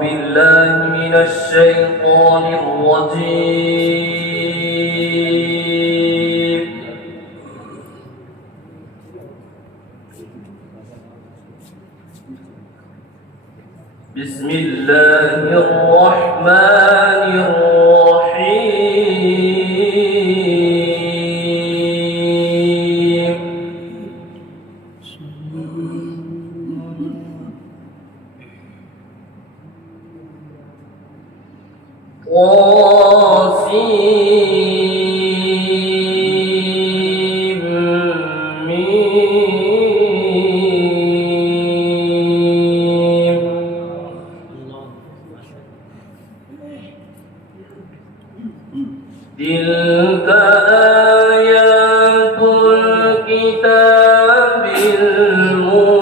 بالله من الشيطان الرجيم. بسم الله الرحمن الرحيم. تلك آيات الكتاب المبين.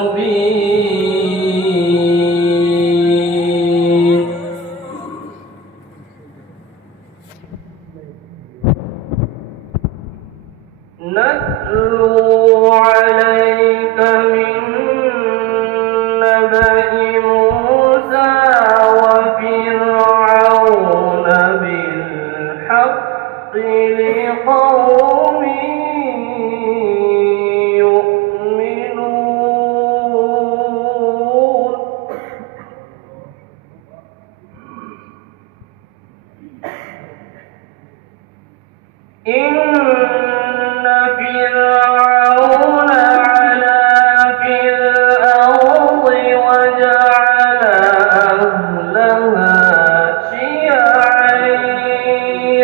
نتلو عليك من نبأ موسى وفرعون بالحق لقوم يؤمنون. إن فرعون علا في الأرض وجعل أهلها شيعا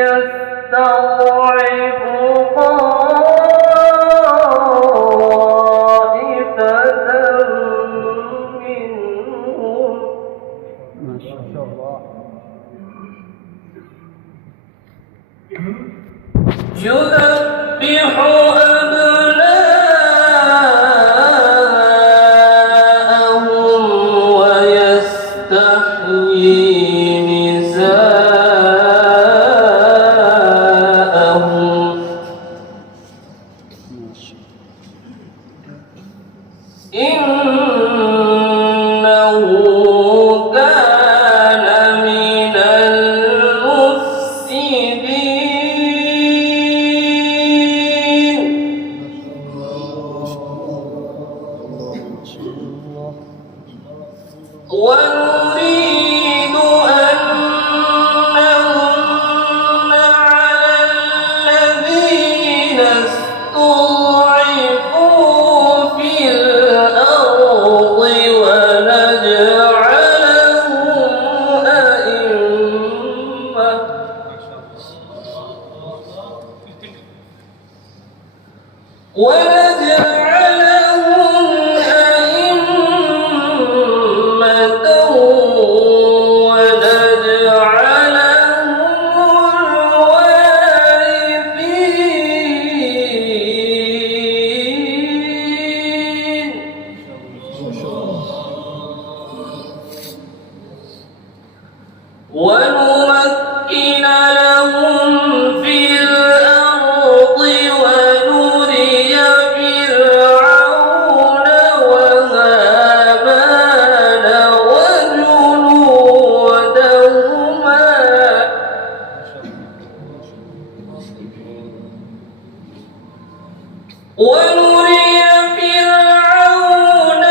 يستضعف طائفة منهم ما شاء الله يذبح أبناءهم ويستحيي نساءهم. إنه كان من المفسدين. ونريد أن نمن على الذين استضعفوا في الأرض ونجعلهم أئمة ونمكن لهم في الأرض ونري فرعون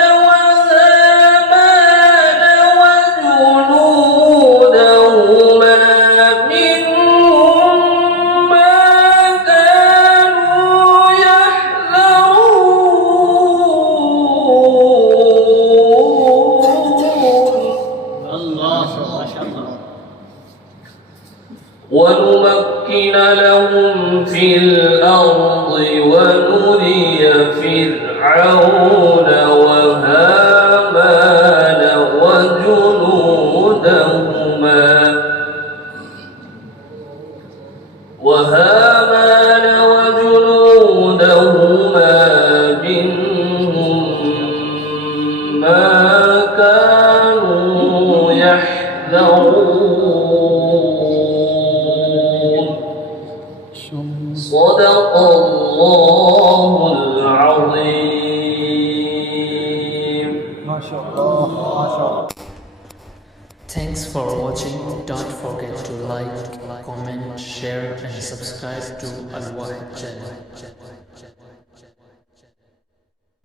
وهامان وجنودهما منهم ما كانوا يحذرون. الله ما شاء الله. ونمكن لهم في الأرض ونري فرعون وهامان وجنودهما منهم ما كانوا يحذرون. صدق الله العظيم. ما شاء الله ما شاء الله. Thanks for watching. Don't forget to like, comment, share and subscribe to Al Wahid channel.